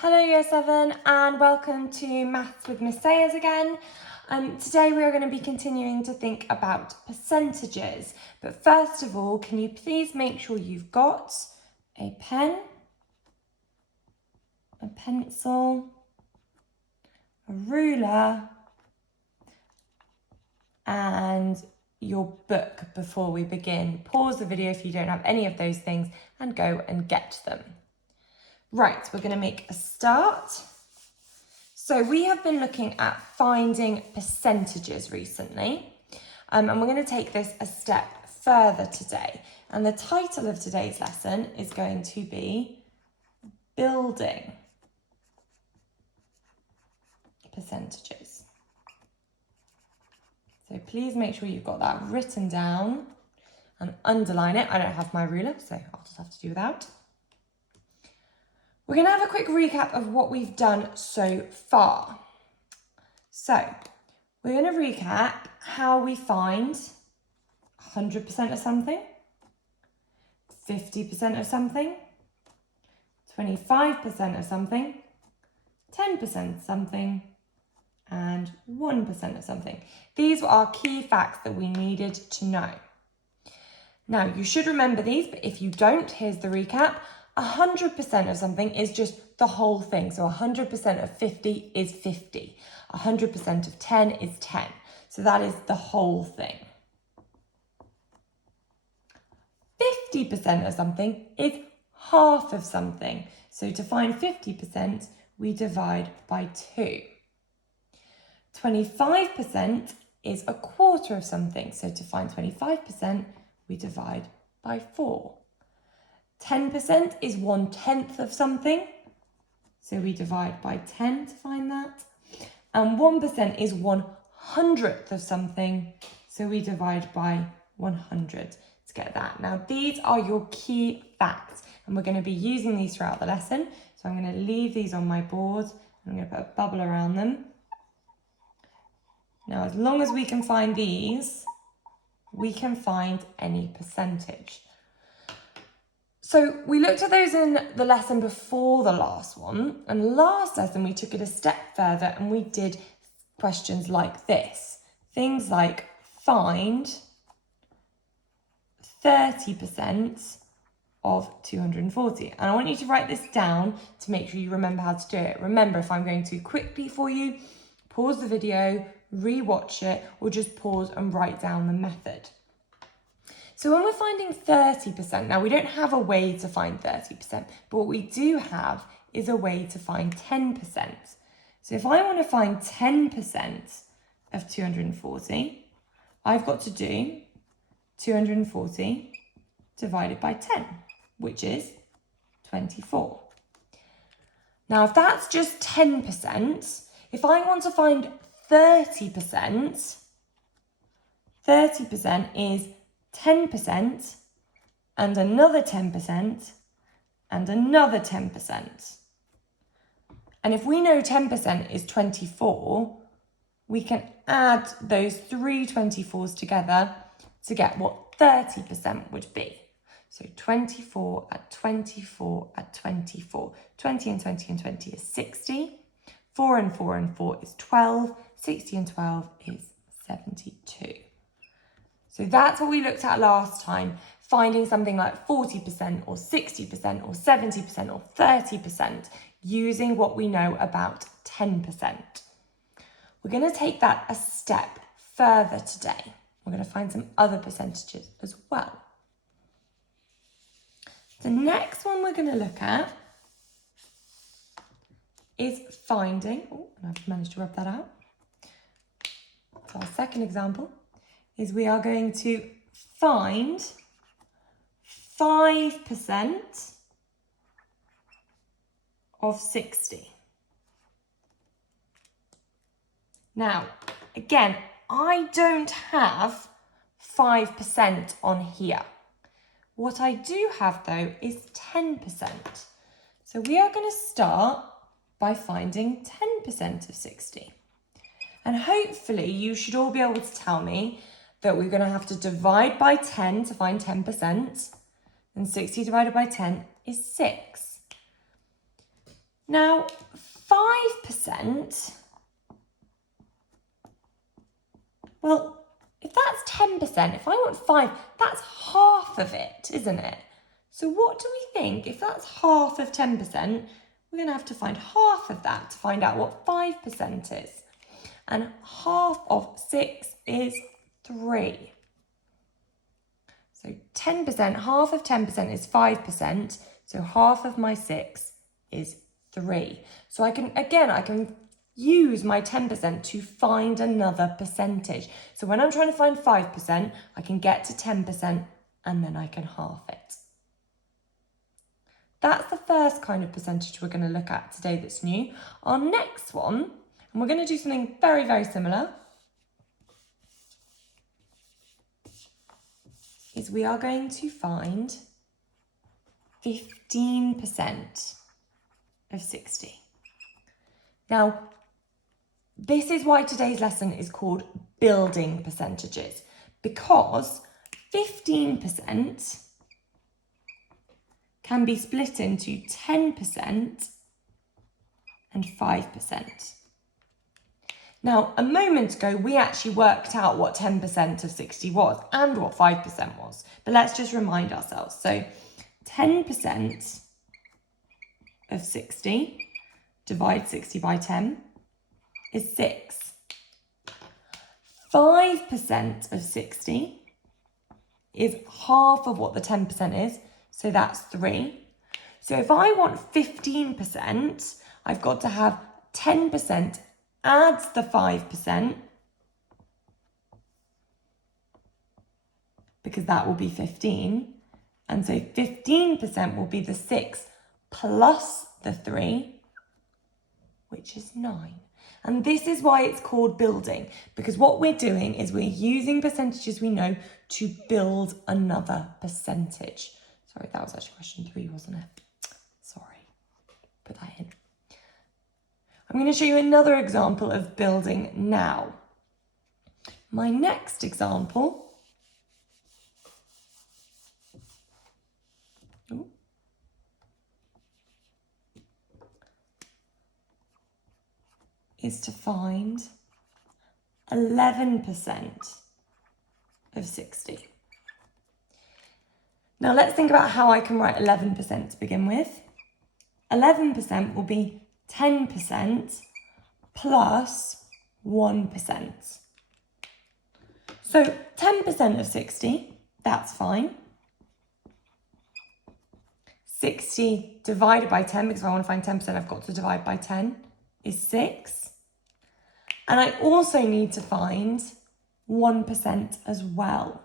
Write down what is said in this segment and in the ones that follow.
Hello Year 7 and welcome to Maths with Miss Sayers again. Today we are going to be continuing to think about percentages. But first of all, can you please make sure you've got a pen, a pencil, a ruler and your book before we begin. Pause the video if you don't have any of those things and go and get them. Right, we're going to make a start. So we have been looking at finding percentages recently, and we're going to take this a step further today. And the title of today's lesson is going to be Building Percentages. So please make sure you've got that written down and underline it. I don't have my ruler, so I'll just have to do without. We're going to have a quick recap of what we've done so far. So we're going to recap how we find 100% of something, 50% of something, 25% of something, 10% of something, and 1% of something. These were our key facts that we needed to know. Now, you should remember these, but if you don't, here's the recap. 100% of something is just the whole thing. So 100% of 50 is 50. 100% of 10 is 10. So that is the whole thing. 50% of something is half of something. So to find 50%, we divide by 2. 25% is a quarter of something. So to find 25%, we divide by 4. 10% is 1/10 of something, so we divide by 10 to find that. And 1% is 1/100th of something, so we divide by 100 to get that. Now, these are your key facts, and we're going to be using these throughout the lesson. So I'm going to leave these on my board, and I'm going to put a bubble around them. Now, as long as we can find these, we can find any percentage. So we looked at those in the lesson before the last one, and last lesson we took it a step further and we did questions like this. Things like find 30% of 240. And I want you to write this down to make sure you remember how to do it. Remember, if I'm going too quickly for you, pause the video, re-watch it, or just pause and write down the method. So when we're finding 30%, now we don't have a way to find 30%, but what we do have is a way to find 10%. So if I want to find 10% of 240, I've got to do 240 divided by 10, which is 24. Now, if that's just 10%, if I want to find 30%, 30% is 10% and another 10% and another 10%. And if we know 10% is 24, we can add those 3 24s together to get what 30% would be. So 24 at 24 at 24. 20 and 20 and 20 is 60. 4 and 4 and 4 is 12. 60 and 12 is 72. So that's what we looked at last time, finding something like 40% or 60% or 70% or 30% using what we know about 10%. We're going to take that a step further today. We're going to find some other percentages as well. The next one we're going to look at is finding, and I've managed to rub that out. So our second example is we are going to find 5% of 60. Now, again, I don't have 5% on here. What I do have, though, is 10%. So we are going to start by finding 10% of 60. And hopefully you should all be able to tell me that we're going to have to divide by 10 to find 10%, and 60 divided by 10 is 6. Now, 5%, well, if that's 10%, if I want 5, that's half of it, isn't it? So what do we think? If that's half of 10%, we're going to have to find half of that to find out what 5% is. And half of 6 is 3. So 10%, half of 10% is 5%. So half of my 6 is 3. So I can use my 10% to find another percentage. So when I'm trying to find 5%, I can get to 10% and then I can half it. That's the first kind of percentage we're going to look at today that's new. Our next one, and we're going to do something very, very similar, is we are going to find 15% of 60. Now, this is why today's lesson is called building percentages, because 15% can be split into 10% and 5%. Now, a moment ago, we actually worked out what 10% of 60 was and what 5% was, but let's just remind ourselves. So 10% of 60, divide 60 by 10, is 6. 5% of 60 is half of what the 10% is, so that's 3. So if I want 15%, I've got to have 10% adds the 5%, because that will be 15. And so 15% will be the 6 plus the 3, which is 9. And this is why it's called building, because what we're doing is we're using percentages we know to build another percentage. Sorry, that was actually question 3, wasn't it? Sorry, put that in. I'm going to show you another example of building now. My next example is to find 11% of 60. Now let's think about how I can write 11% to begin with. 11% will be 10% plus 1%. So 10% of 60, that's fine. 60 divided by 10, because if I want to find 10%, I've got to divide by 10, is 6. And I also need to find 1% as well,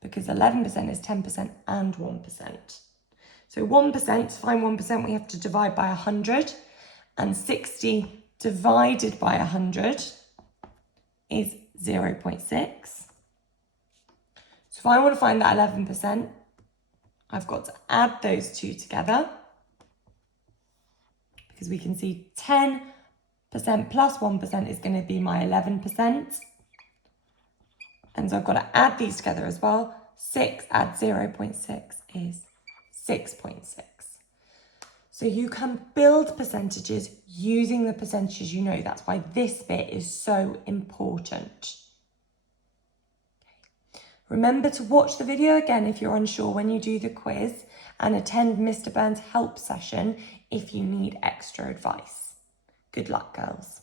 because 11% is 10% and 1%. So 1%, to find 1%, we have to divide by 100, and 60 divided by 100 is 0.6. So if I want to find that 11%, I've got to add those two together, because we can see 10% plus 1% is going to be my 11%. And so I've got to add these together as well. 6 add 0.6 is 6.6. So you can build percentages using the percentages you know. That's why this bit is so important. Remember to watch the video again if you're unsure when you do the quiz, and attend Mr. Burns' help session if you need extra advice. Good luck, girls.